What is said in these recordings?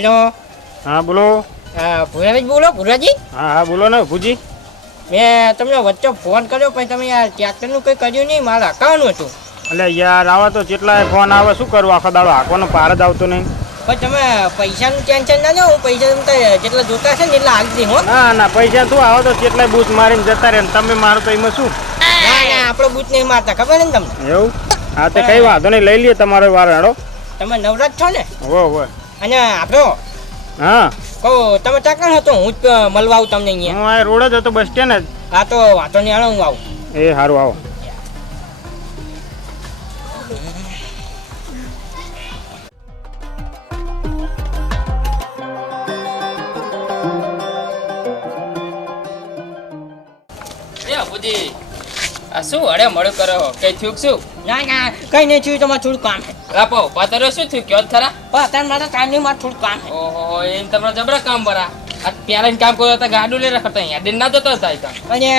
Hello. हाँ बोलो। ભુરાજી બોલો ભુરાજી? हाँ हाँ बोलो ना भूजी। મેં તમને વચ્ચે ફોન કર્યો પણ તમે યાર ટ્રેક્ટરનું કંઈ કર્યું નહીં, મારે હકાવવાનું હતું. એટલે યાર આવા તો જેટલા ફોન આવે શું કરું, આખો દાડો હાંકવાનો પાર જ આવતો નહીં. પણ તમે પૈસાનું ટેન્શન ના લો, હું પૈસા તમે જેટલા જોતા છે ને એટલા આપી દઈ. હો ના ના પૈસા શું આવે તો જેટલા બૂચ મારીને જતા રહે ને તમે મારો તો એમાં શું. ના ના આપણો બૂટ નહીં મારતા, ખબર ને તમને? એવું? હા તો કઈ વાંધો નહીં, લઈ લઈએ તમારો વાર હેડો. તમે નવરાજ છો ને? હો હો. અને આપણો હા કહો તમે ચાકણ હતો, હું જ મળવા આવું તમને અહીંયા. હું આ રોડ જ હતો, બસ સ્ટેન્ડ જ. હા તો વાંધો નહીં, હાલો હું આવું. એ સારું આવો. શું અડે મળ્યું કરો, કઈ થયું શું? ના ના કઈ નહીં થયું, તમારે થોડું કામ છે. આપો પાતરો શું થયું કયો ખરા? પણ અત્યારે મારા કામ નહીં, મારે થોડું કામ છે. ઓહો એમ તમારા જબરા કામ બરા. આ પ્યારા કામ કરો હતા, ગાડું લઈ રાખતા અહીંયા દિન ના જતો હતા કામ. અને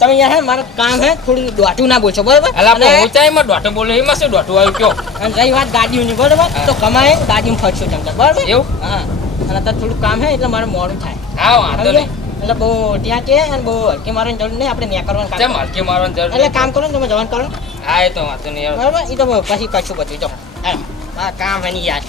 તમે યાર હે મારું કામ હે, થોડું દોઢું ના બોલશો બરાબર? અલા આપણે ઊંચાઈમાં દોઢો બોલો, એમાં શું દોઢું આવ્યું કયો? અને રહી વાત ગાડીઓની બરાબર, તો કમાય ગાડીમાં ફરશો તમે બરાબર? એવું? હા. અને અત્યારે થોડું કામ હે એટલે મારે મોડું થાય. હા વાંધો નહીં. એટલે બહુ ત્યાં કે અને બહુ હલકી મારવાની જરૂર નહીં, આપણે ન્યા કરવાનું કામ. કેમ હલકી મારવાની જરૂર એટલે કામ કરો ને તમે જવાન કરો હા એ તો વાંધો નહીં. બરાબર, એ તો પછી કશું બધું જો હા કામ એની યાદ.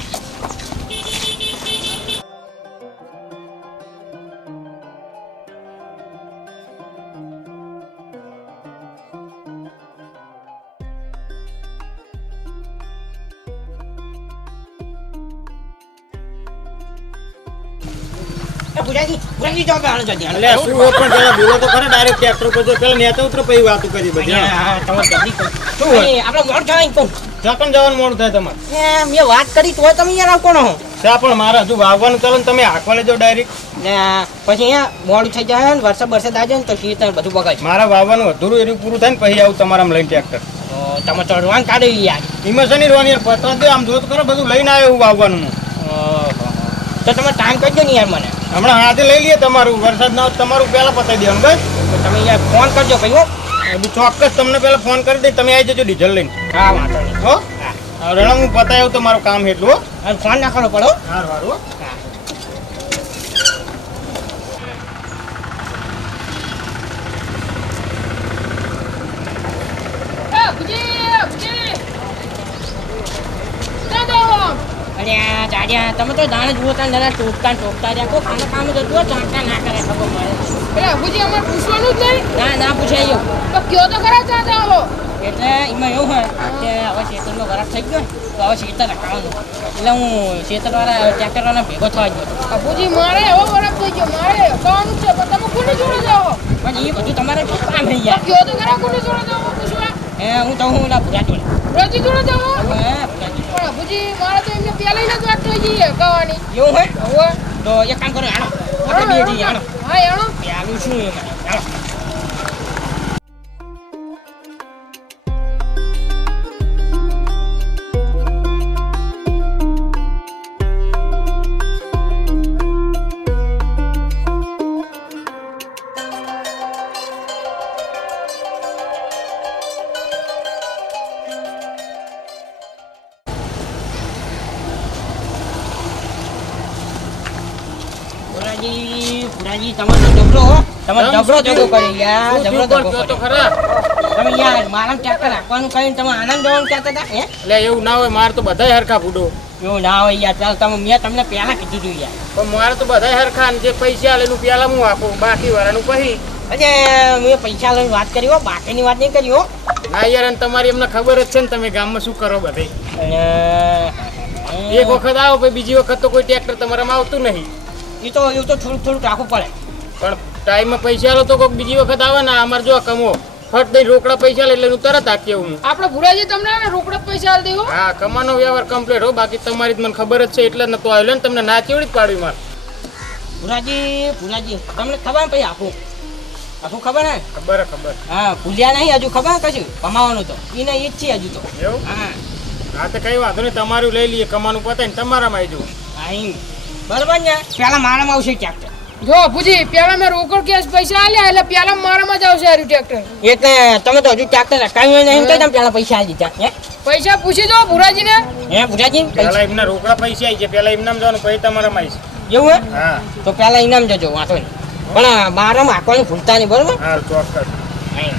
ભુરાજી જાવ હાલો જલ્દી હાલો. એટલે શું હોય પણ પેલા બોલો તો ખરા, ડાયરેક્ટ ટ્રેક્ટર પર જો પેલા નેતા ઉતરો પછી વાતો કરી બધી. હા તમે જલ્દી કરો. શું હોય? આપણે મોડ થાય તો ચાકણ જવાનું મોડું થાય તમારે. મેં વાત કરી તો તમે યાર આવ કોણ હો? ચા પણ મારા હજુ વાવવાનું ચાલો ને તમે હાંકવા લેજો ડાયરેક્ટ. ને પછી અહીંયા મોડું થઈ જાય ને વરસાદ આવી જાય ને તો શીત બધું બગાડ. મારા વાવવાનું અધૂરું એરું પૂરું થાય ને પછી આવું તમારા લઈને ટ્રેક્ટર. તો તમે ચડવાનું કાઢી યાર. એમાં શનિ રોવાની યાર પતવા દે, આમ જોત કરો બધું લઈને આવ્યો એવું વાવવાનું. તો તમે ટાઈમ કરજો ને યાર મને. હમણાં હાથે લઈ લઈએ તમારું, વરસાદ ના હોય તો તમારું પહેલા પતાવી દેવાનું બસ. તો તમે યાર ફોન કરજો ભાઈ હો. એટલે ચોક્કસ તમને પહેલા ફોન કરી દઈ, તમે આવી જજો ડીઝલ લઈને. હા વાંધો નહીં. હો રણા હું પતાવ્યું તમારું કામ એટલું. હો અને ફોન ના કરવો પડો. સારું સારું. અરે દાદા તમે તો જાણે જુઓ તા જરા ટોકતા રહ્યા કોઈ ખાના કામ જતું ચાંટા ના કરે ખબર પડે. અબુજી અમારે પૂછવાનું જ નહીં. ના ના પૂછાય એવું. તો કયો તો ખરા ચાચા હો. એટલે એમાં એવું હોય કે હવે ખેતરનો વરાપ થઈ ગયો તો હવે ખેતર રખાવાનું, એટલે હું ખેતરવાળા ટ્રેક્ટરવાળા ભેગો થવા ગયો. અબુજી મારે એવો વરફ થઈ ગયો, મારે કામ છે પણ તમે કોની જોડે જાઓ? પણ એ બધું તમારે શું કામ થઈ ગયા? કયો તો ખરા કોની જોડે જાઓ પૂછવા? હું તો હું ના ભૂરા જોડે. રજી જોડે જાઓ? ભૂરાજી પણ અબુજી મારે તો એમને પહેલા જ વાત થઈ ગઈ છે કહેવાની. એવું હોય હવે તો એક કામ કરો હાલો આપણે બે જઈએ હાલો. હા એનો આલું શું એમાં હાલો. ભુરાજી તમે તો જબરો હો, તમે જબરો કરી યાર, જબરો તો ખરા. તમે યાર મારા ટ્રેક્ટર રાખવાનું કહીને તમે આનંદ જવાનું કહેતા હતા હે? એટલે એવું ના હોય, મારે તો બધાય હરખા ફૂડો. એવું ના હોય યાર, ચાલ તમે મેં તમને પહેલા કીધું હતું યાર. પણ મારે તો બધાય હરખા ને જે પૈસા આલે એનું પેલા હું આપું, બાકી વાળાનું પછી. અરે મેં પૈસા લઈને વાત કરી હો, બાકીની વાત નહીં કરી હો. ના યાર અને તમારી એમને ખબર જ છે ને તમે ગામમાં શું કરો બધે. અને એક વખત આવો પછી બીજી વખત તો કોઈ ટ્રેક્ટર તમારામાં આવતું નહીં. એ તો એવું તો થોડુંક થોડુંક રાખવું પડે. પણ ટાઈમમાં પૈસા આલો તો કોઈક બીજી વખત આવે ને, અમારે જો કમો ફટ દઈ રોકડા પૈસા લે એટલે હું તરત આપી હું. આપણે ભુરાજી તમને રોકડા પૈસા આલ દેવો. હા કમાનો વ્યવહાર કમ્પ્લીટ હો, બાકી તમારી મને ખબર જ છે એટલે નતો આવ્યો ને, તમને ના ચેવડી જ પાડવી મારે. ભુરાજી તમને ખબર ને પછી આપું ખબર ને? ખબર ખબર. હા ભૂલ્યા નહીં હજુ, ખબર કશું કમાવાનું તો એને એ જ છે હજુ તો. એવું? હા હા તો કઈ વાંધો નહીં, તમારું લઈ લઈએ, કમાનું પતાય ને તમારામાં આવી જવું. હા એમ બરોબર ને. પેલા મારામાં આવશે ટ્રેક્ટર. જો અપુજી પેલા મેં રોકડ કેશ પૈસા આલ્યા એટલે પેલા મારામાં જ આવશે આ ટ્રેક્ટર. એટલે તમે તો હજુ ટ્રેક્ટર રખાવ્યું નહીં તો તમે પેલા પૈસા આપી દીધા હે પૈસા પૂછી દો ભુરાજીને. હે ભુજાજી પેલા એમના રોકડા પૈસા આવી ગયા, પેલા એમનામ જવાનું, પછી તમારામાં આવીશ. એવું હે હા તો પેલા ઇનામ જજો વાંધો નહીં પણ મારામાં આંકવાનું ભૂલતા નહીં બરોબર હા ચોક્કસ. હા.